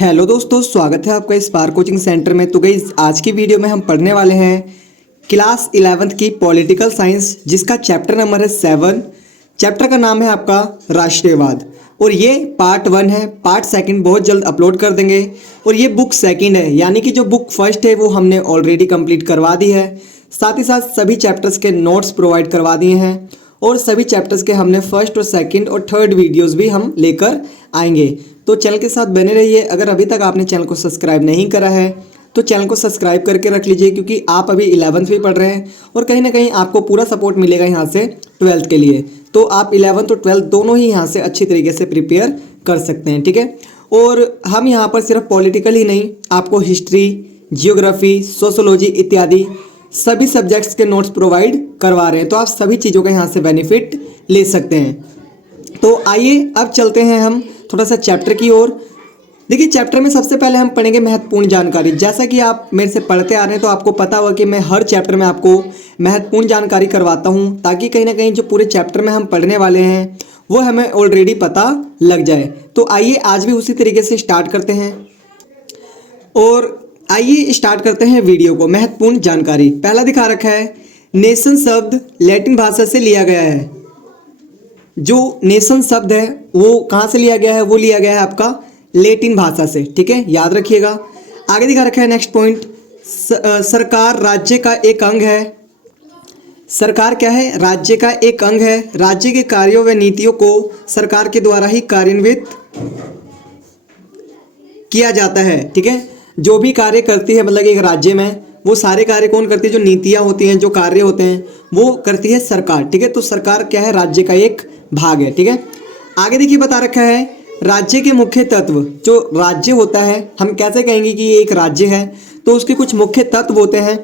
Hello दोस्तों, स्वागत है आपका स्पार्क कोचिंग सेंटर में। तो गाइस, आज की वीडियो में हम पढ़ने वाले हैं क्लास 11th की पॉलिटिकल साइंस, जिसका चैप्टर नंबर है 7। चैप्टर का नाम है आपका राष्ट्रीयवाद और ये पार्ट 1 है। पार्ट 2 बहुत जल्द अपलोड कर देंगे और ये बुक 2 है, यानी कि जो बुक फर्स्ट है वो हमने ऑलरेडी कंप्लीट करवा दी है। साथ ही साथ सभी चैप्टर्स के नोट्स प्रोवाइड करवा दिए हैं और सभी चैप्टर्स के हमने फर्स्ट और सेकंड और थर्ड वीडियोस भी हम लेकर आएंगे। तो चैनल के साथ बने रहिए। अगर अभी तक आपने चैनल को सब्सक्राइब नहीं करा है तो चैनल को सब्सक्राइब करके रख लीजिए, क्योंकि आप अभी 11th भी पढ़ रहे हैं और कहीं ना कहीं आपको पूरा सपोर्ट मिलेगा यहाँ से 12th के लिए। तो आप 11th और 12th दोनों ही यहाँ से अच्छी तरीके से प्रिपेयर कर सकते हैं, ठीक है। और हम यहाँ पर सिर्फ पॉलिटिकल ही नहीं, आपको हिस्ट्री, जियोग्राफी, सोशोलॉजी इत्यादि सभी सब्जेक्ट्स के नोट्स प्रोवाइड करवा रहे हैं। तो आप सभी चीज़ों का यहाँ से बेनिफिट ले सकते हैं। तो आइए अब चलते हैं हम थोड़ा सा चैप्टर की ओर। देखिए, चैप्टर में सबसे पहले हम पढ़ेंगे महत्वपूर्ण जानकारी। जैसा कि आप मेरे से पढ़ते आ रहे हैं तो आपको पता होगा कि मैं हर चैप्टर में आपको महत्वपूर्ण जानकारी करवाता हूँ, ताकि कहीं ना कहीं जो पूरे चैप्टर में हम पढ़ने वाले हैं वो हमें ऑलरेडी पता लग जाए। तो आइए आज भी उसी तरीके से स्टार्ट करते हैं और आइए स्टार्ट करते हैं वीडियो को। महत्वपूर्ण जानकारी पहला दिखा रखा है, नेशन शब्द लैटिन भाषा से लिया गया है। जो नेशन शब्द है वो कहाँ से लिया गया है? वो लिया गया है आपका लैटिन भाषा से, ठीक है, याद रखिएगा। आगे दिखा रखा है नेक्स्ट पॉइंट, सरकार राज्य का एक अंग है। सरकार क्या है? राज्य का एक अंग है। राज्य के कार्यों व नीतियों को सरकार के द्वारा ही कार्यान्वित किया जाता है, ठीक है। जो भी कार्य करती है मतलब एक राज्य में, वो सारे कार्य कौन करती है? जो नीतियाँ होती हैं, जो कार्य होते हैं, वो करती है सरकार, ठीक है। तो सरकार क्या है? राज्य का एक भाग है, ठीक है। आगे देखिए बता रखा है, राज्य के मुख्य तत्व। जो राज्य होता है, हम कैसे कहेंगे कि ये एक राज्य है? तो उसके कुछ मुख्य तत्व होते हैं,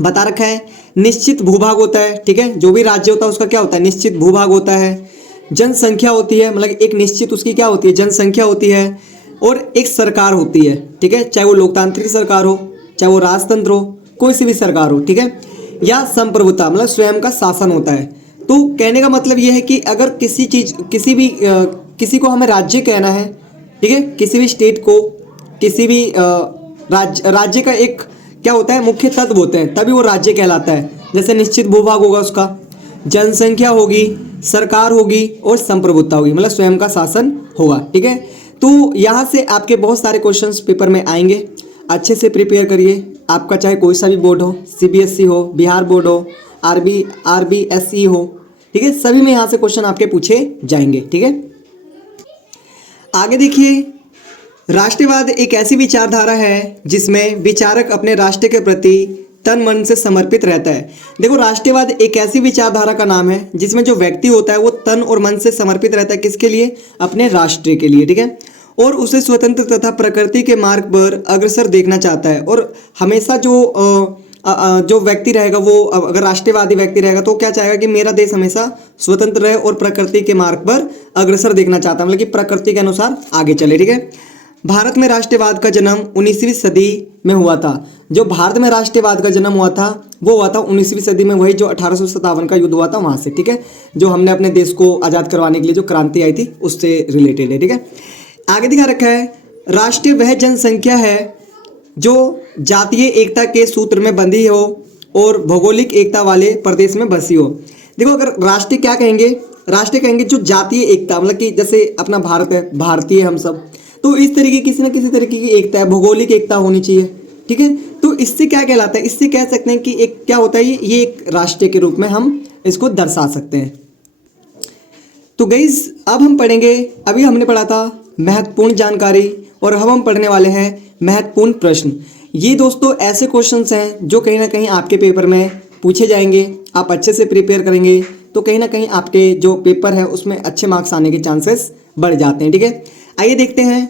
बता रखा है। निश्चित भूभाग होता है, ठीक है। जो भी राज्य होता है उसका क्या होता है? निश्चित भूभाग होता है। जनसंख्या होती है, मतलब एक निश्चित उसकी क्या होती है? जनसंख्या होती है। और एक सरकार होती है, ठीक है, चाहे वो लोकतांत्रिक सरकार हो, चाहे वो राजतंत्र हो, कोई सी भी सरकार हो, ठीक है। या संप्रभुता, मतलब स्वयं का शासन होता है। तो कहने का मतलब ये है कि अगर किसी चीज़ किसी को हमें राज्य कहना है, ठीक है, किसी भी स्टेट को, किसी भी राज्य का एक क्या होता है? मुख्य तत्व होते हैं, तभी वो राज्य कहलाता है। जैसे निश्चित भूभाग होगा, उसका जनसंख्या होगी, सरकार होगी और संप्रभुता होगी, मतलब स्वयं का शासन होगा, ठीक है। तो यहाँ से आपके बहुत सारे क्वेश्चंस पेपर में आएंगे, अच्छे से प्रिपेयर करिए। आपका चाहे कोई सा भी बोर्ड हो, CBSE हो, बिहार बोर्ड हो, RBSE हो, ठीक है, सभी में यहाँ से क्वेश्चन आपके पूछे जाएंगे, ठीक है। आगे देखिए, राष्ट्रवाद एक ऐसी विचारधारा है जिसमें विचारक अपने राष्ट्र के प्रति तन मन से समर्पित रहता है। देखो, राष्ट्रवाद एक ऐसी विचारधारा का नाम है जिसमें जो व्यक्ति होता है वो तन और मन से समर्पित रहता है। किसके लिए? अपने राष्ट्र के लिए, ठीक है। और उसे स्वतंत्र तथा प्रकृति के मार्ग पर अग्रसर देखना चाहता है। और हमेशा जो व्यक्ति रहेगा, वो अगर राष्ट्रवादी व्यक्ति रहेगा तो क्या चाहेगा कि मेरा देश हमेशा स्वतंत्र रहे और प्रकृति के मार्ग पर अग्रसर देखना चाहता है, मतलब कि प्रकृति के अनुसार आगे चले, ठीक है। भारत में राष्ट्रवाद का जन्म 19वीं सदी में हुआ था। जो भारत में राष्ट्रवाद का जन्म हुआ था वो हुआ था 19वीं सदी में, वही जो 1857 का युद्ध हुआ था वहाँ से, ठीक है। जो हमने अपने देश को आज़ाद करवाने के लिए जो क्रांति आई थी उससे रिलेटेड है, ठीक है। आगे दिखा रखा है, राष्ट्रीय वह जनसंख्या है जो जातीय एकता के सूत्र में बंधी हो और भौगोलिक एकता वाले प्रदेश में बसी हो। देखो, अगर राष्ट्रीय क्या कहेंगे? राष्ट्रीय कहेंगे जो जातीय एकता, मतलब कि जैसे अपना भारत है, भारतीय हम सब, तो इस तरीके किसी न किसी तरीके की एकता है, भौगोलिक एकता होनी चाहिए, ठीक है। तो इससे क्या कहलाता है? इससे कह सकते हैं कि एक क्या होता है, ये एक राष्ट्र के रूप में हम इसको दर्शा सकते हैं। तो गाइस, अब हम पढ़ेंगे, अभी हमने पढ़ा था महत्वपूर्ण जानकारी और अब हम पढ़ने वाले हैं महत्वपूर्ण प्रश्न। ये दोस्तों ऐसे क्वेश्चंस हैं जो कहीं ना कहीं आपके पेपर में पूछे जाएंगे। आप अच्छे से प्रिपेयर करेंगे तो कहीं ना कहीं आपके जो पेपर है उसमें अच्छे मार्क्स आने के चांसेस बढ़ जाते हैं, ठीक है। आइए देखते हैं,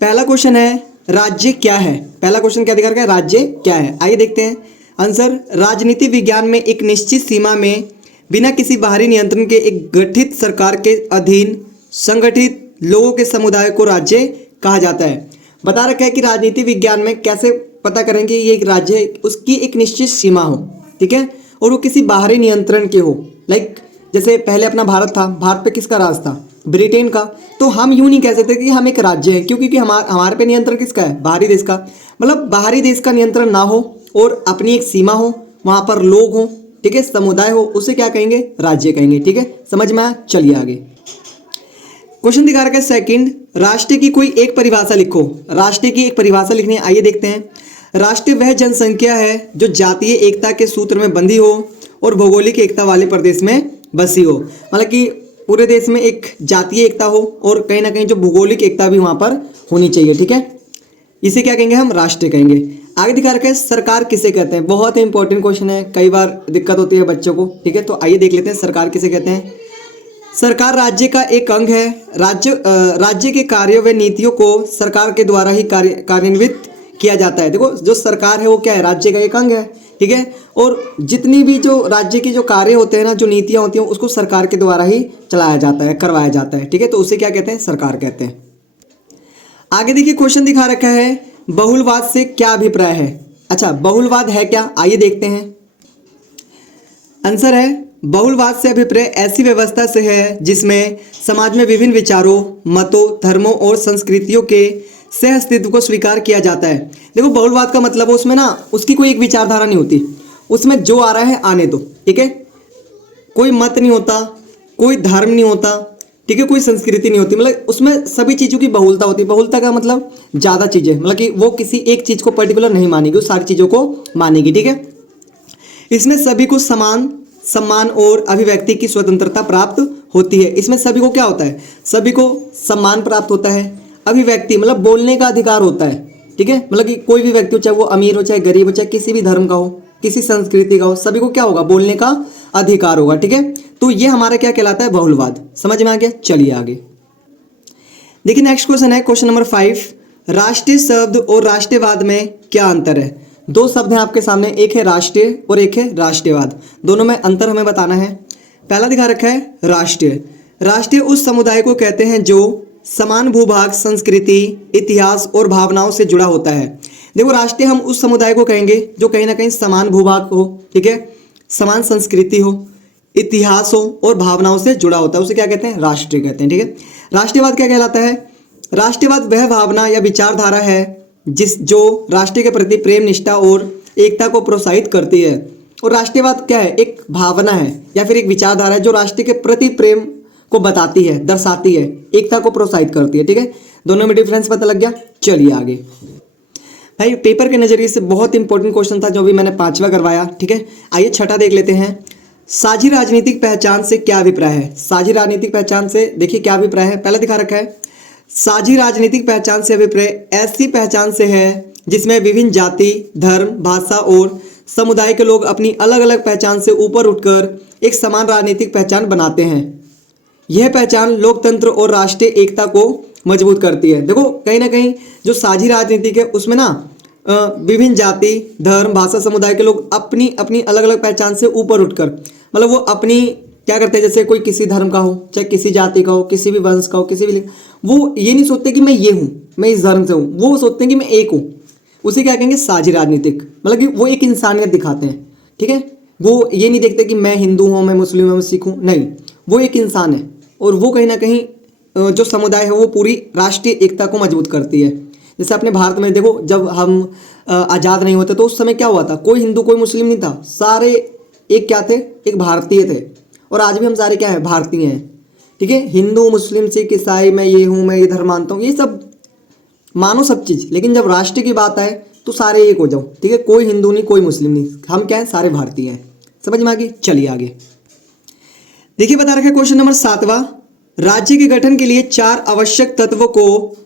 पहला क्वेश्चन है, राज्य क्या है? पहला क्वेश्चन क्या दिखा रखा है? राज्य क्या है? आइए देखते हैं आंसर। राजनीति विज्ञान में एक निश्चित सीमा में बिना किसी बाहरी नियंत्रण के एक गठित सरकार के अधीन संगठित लोगों के समुदाय को राज्य कहा जाता है। बता रखा है कि राजनीति विज्ञान में कैसे पता करेंगे ये एक राज्य है, उसकी एक निश्चित सीमा हो, ठीक है, और वो किसी बाहरी नियंत्रण के हो। लाइक जैसे पहले अपना भारत था, भारत पे किसका राज था? ब्रिटेन का। तो हम यूं नहीं कह सकते कि हम एक राज्य है, क्योंकि हमारे पे नियंत्रण किसका है, बाहरी देश का। मतलब बाहरी देश का नियंत्रण ना हो और अपनी एक सीमा हो, वहां पर लोग हो, ठीक है, समुदाय हो, उसे क्या कहेंगे, राज्य कहेंगे। ठीक है, समझ में आया? चलिए आगे क्वेश्चन दिखा रखा है सेकंड, राष्ट्र की कोई एक परिभाषा लिखो। राष्ट्र की एक परिभाषा लिखनी है, आइए देखते हैं। राष्ट्र वह जनसंख्या है जो जातीय एकता के सूत्र में बंधी हो और भौगोलिक एकता वाले प्रदेश में बसी हो। मतलब कि पूरे देश में एक जातीय एकता हो और कहीं ना कहीं जो भौगोलिक एकता भी वहां पर होनी चाहिए। ठीक है, इसे क्या कहेंगे, हम राष्ट्र कहेंगे। आगे दिखा रखा है सरकार किसे कहते हैं। बहुत इंपॉर्टेंट क्वेश्चन है, कई बार दिक्कत होती है बच्चों को। ठीक है, तो आइए देख लेते हैं सरकार किसे कहते हैं। सरकार राज्य का एक अंग है। राज्य के कार्यों व नीतियों को सरकार के द्वारा ही कार्यान्वित किया जाता है। देखो, जो सरकार है वो क्या है, राज्य का एक अंग है। ठीक है, और जितनी भी जो राज्य के जो कार्य होते हैं ना, जो नीतियां होती हैं, उसको सरकार के द्वारा ही चलाया जाता है, करवाया जाता है। ठीक है, तो उसे क्या कहते हैं, सरकार कहते हैं। आगे देखिए क्वेश्चन दिखा रखा है, बहुलवाद से क्या अभिप्राय है। अच्छा, बहुलवाद है क्या, आइए देखते हैं। आंसर है, बहुलवाद से अभिप्राय ऐसी व्यवस्था से है जिसमें समाज में विभिन्न विचारों, मतों, धर्मों और संस्कृतियों के सह अस्तित्व को स्वीकार किया जाता है। देखो, बहुलवाद का मतलब उसमें ना उसकी कोई एक विचारधारा नहीं होती, उसमें जो आ रहा है आने दो। ठीक है, कोई मत नहीं होता, कोई धर्म नहीं होता, ठीक है, कोई संस्कृति नहीं होती, मतलब उसमें सभी चीज़ों की बहुलता होती है। बहुलता का मतलब ज़्यादा चीज़ें, मतलब कि वो किसी एक चीज़ को पर्टिकुलर नहीं मानेगी, वो सारी चीज़ों को मानेगी। ठीक है, इसमें सभी को समान सम्मान और अभिव्यक्ति की स्वतंत्रता प्राप्त होती है। इसमें सभी को क्या होता है, सभी को सम्मान प्राप्त होता है। अभिव्यक्ति मतलब बोलने का अधिकार होता है। ठीक है, मतलब कि कोई भी व्यक्ति हो, चाहे वो अमीर हो, चाहे गरीब हो, चाहे किसी भी धर्म का हो, किसी संस्कृति का हो, सभी को क्या होगा, बोलने का अधिकार होगा। ठीक है, तो ये हमारा क्या कहलाता है, बहुलवाद। समझ में आ गया? चलिए आगे देखिए, नेक्स्ट क्वेश्चन है क्वेश्चन नंबर 5, राष्ट्रीय शब्द और राष्ट्रवाद में क्या अंतर है। दो शब्द हैं आपके सामने, एक है राष्ट्रीय और एक है राष्ट्रवाद। दोनों में अंतर हमें बताना है। पहला दिखा रखा है राष्ट्रीय। राष्ट्रीय उस समुदाय को कहते हैं जो समान भूभाग, संस्कृति, इतिहास और भावनाओं से जुड़ा होता है। देखो, राष्ट्रीय हम उस समुदाय को कहेंगे जो कहीं ना कहीं समान भूभाग हो, ठीक है, समान संस्कृति हो, इतिहास हो और भावनाओं से जुड़ा होता है, उसे क्या कहते हैं, राष्ट्रीय कहते हैं। ठीक है, राष्ट्रवाद क्या कहलाता है, राष्ट्रवाद वह भावना या विचारधारा है जो राष्ट्र के प्रति प्रेम, निष्ठा और एकता को प्रोत्साहित करती है। और राष्ट्रवाद क्या है, एक भावना है या फिर एक विचारधारा है जो राष्ट्र के प्रति प्रेम को बताती है, दर्शाती है, एकता को प्रोत्साहित करती है। ठीक है, दोनों में डिफरेंस पता लग गया। चलिए आगे भाई, पेपर के नजरिए से बहुत इंपॉर्टेंट क्वेश्चन था जो भी मैंने 5वां करवाया। ठीक है, आइए छठा देख लेते हैं। साझी राजनीतिक पहचान से क्या अभिप्राय है। साझी राजनीतिक पहचान से देखिए क्या अभिप्राय है। पहला दिखा रखा है, साझी राजनीतिक पहचान से अभिप्राय ऐसी पहचान से है जिसमें विभिन्न जाति, धर्म, भाषा और समुदाय के लोग अपनी अलग अलग पहचान से ऊपर उठकर एक समान राजनीतिक पहचान बनाते हैं। यह पहचान लोकतंत्र और राष्ट्रीय एकता को मजबूत करती है। देखो, कहीं ना कहीं जो साझी राजनीतिक है उसमें ना विभिन्न जाति, धर्म, भाषा, समुदाय के लोग अपनी अपनी अलग अलग पहचान से ऊपर उठकर, मतलब वो अपनी क्या करते हैं, जैसे कोई किसी धर्म का हो, चाहे किसी जाति का हो, किसी भी वंश का हो, किसी भी, वो ये नहीं सोचते कि मैं ये हूँ, मैं इस धर्म से हूँ, वो सोचते हैं कि मैं एक हूँ। उसे क्या कहेंगे, साझी राजनीतिक। मतलब कि वो एक इंसानियत दिखाते हैं। ठीक है, वो ये नहीं देखते कि मैं हिंदू हूँ, मैं मुस्लिम हूँ, मैं सिख हूँ, नहीं, वो एक इंसान है। और वो कहीं ना कहीं जो समुदाय है वो पूरी राष्ट्रीय एकता को मजबूत करती है। जैसे अपने भारत में देखो, जब हम आज़ाद नहीं होते तो उस समय क्या हुआ था, कोई हिंदू कोई मुस्लिम नहीं था, सारे एक क्या थे, एक भारतीय थे। और आज भी हम सारे क्या है, भारतीय हैं। ठीक है, हिंदू, मुस्लिम, सिख, ईसाई, मैं ये हूँ, मैं ये धर्म मानता हूँ, ये सब मानो सब चीज़, लेकिन जब राष्ट्र की बात आए तो सारे एक हो जाओ। ठीक है, कोई हिंदू नहीं, कोई मुस्लिम नहीं, हम क्या है, सारे भारतीय हैं। समझ में आ गई? चलिए आगे देखिए, बता रखा है क्वेश्चन नंबर 7वां, राज्य के गठन के लिए 4 आवश्यक तत्वों को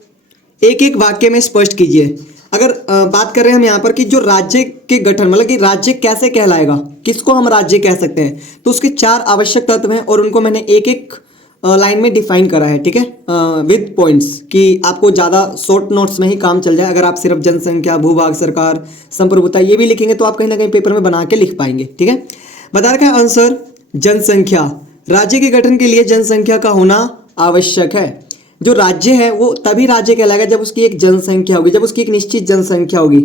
एक एक वाक्य में स्पष्ट कीजिए। अगर बात कर रहे हैं हम यहाँ पर कि जो राज्य के गठन, मतलब कि राज्य कैसे कहलाएगा, किसको हम राज्य कह सकते हैं, तो उसके 4 आवश्यक तत्व हैं और उनको मैंने एक एक लाइन में डिफाइन करा है। ठीक है, विद पॉइंट्स, कि आपको ज़्यादा शॉर्ट नोट्स में ही काम चल जाए। अगर आप सिर्फ जनसंख्या, भूभाग, सरकार, संप्रभुता ये भी लिखेंगे तो आप कहीं ना कहीं पेपर में बना के लिख पाएंगे। ठीक है, बता रखा है आंसर जनसंख्या। राज्य के गठन के लिए जनसंख्या का होना आवश्यक है। जो राज्य है वो तभी राज्य कहलाएगा जब उसकी एक जनसंख्या होगी, जब उसकी एक निश्चित जनसंख्या होगी।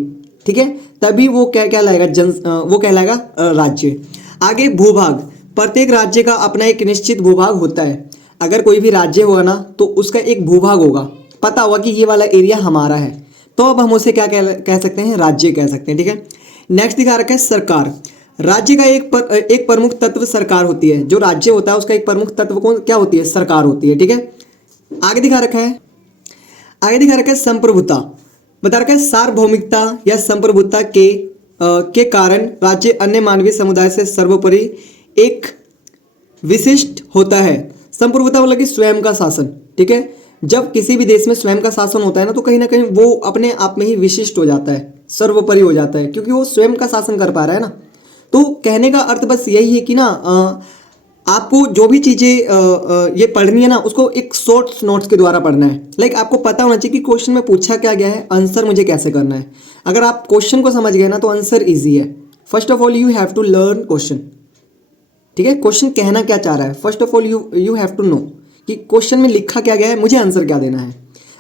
ठीक है, तभी वो क्या कहलाएगा, वो कहलाएगा राज्य। आगे भूभाग, प्रत्येक राज्य का अपना एक निश्चित भूभाग होता है। अगर कोई भी राज्य होगा ना तो उसका एक भूभाग होगा, पता होगा कि ये वाला एरिया हमारा है, तो अब हम उसे क्या कह सकते हैं, राज्य कह सकते हैं। ठीक है, नेक्स्ट दिखा रखा है सरकार। राज्य का एक प्रमुख तत्व सरकार होती है। जो राज्य होता है उसका एक प्रमुख तत्व कौन क्या होती है, सरकार होती है। ठीक है, आगे दिखा रखा है, संप्रभुता। बता रखा है सार्वभौमिकता या संप्रभुता के कारण राज्य अन्य मानवीय समुदाय से सर्वोपरि एक विशिष्ट होता है। संप्रभुता मतलब कि स्वयं का शासन। ठीक है, जब किसी भी देश में स्वयं का शासन होता है ना, तो कहीं ना कहीं वो अपने आप में ही विशिष्ट हो जाता है, सर्वोपरि हो जाता है, क्योंकि वो स्वयं का शासन कर पा रहा है ना। तो कहने का अर्थ बस यही है कि ना आपको जो भी चीज़ें ये पढ़नी है ना, उसको एक शॉर्ट नोट्स के द्वारा पढ़ना है। लाइक आपको पता होना चाहिए कि क्वेश्चन में पूछा क्या गया है, आंसर मुझे कैसे करना है। अगर आप क्वेश्चन को समझ गए ना तो आंसर ईजी है। First of all you have to learn question. ठीक है, क्वेश्चन कहना क्या चाह रहा है, first of all you have to know कि क्वेश्चन में लिखा क्या गया है, मुझे आंसर क्या देना है।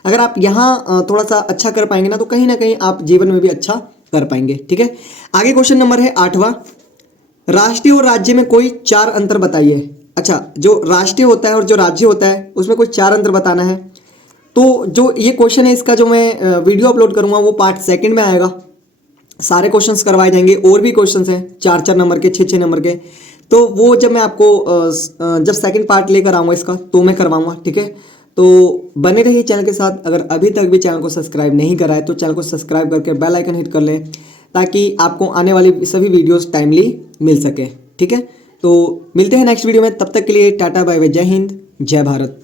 अगर आप यहाँ थोड़ा सा अच्छा कर पाएंगे ना, तो कहीं ना कहीं आप जीवन में भी अच्छा कर पाएंगे। ठीक है, आगे क्वेश्चन नंबर है 8वां, राष्ट्रीय और राज्य में कोई 4 अंतर बताइए। अच्छा, जो राष्ट्रीय होता है और जो राज्य होता है उसमें कोई 4 अंतर बताना है। तो जो ये क्वेश्चन है, इसका जो मैं वीडियो अपलोड करूंगा वो पार्ट 2 में आएगा। सारे क्वेश्चंस करवाए जाएंगे, और भी क्वेश्चंस हैं 4-4 नंबर के, 6-6 नंबर के। तो वो जब मैं आपको जब सेकंड पार्ट लेकर आऊँगा इसका, तो मैं करवाऊँगा। ठीक है, तो बने रहिए चैनल के साथ। अगर अभी तक भी चैनल को सब्सक्राइब नहीं करा है तो चैनल को सब्सक्राइब करके बेल आइकन हिट कर लें, ताकि आपको आने वाली सभी वीडियोस टाइमली मिल सके। ठीक है, तो मिलते हैं नेक्स्ट वीडियो में, तब तक के लिए टाटा बाय बाय, जय हिंद, जय भारत।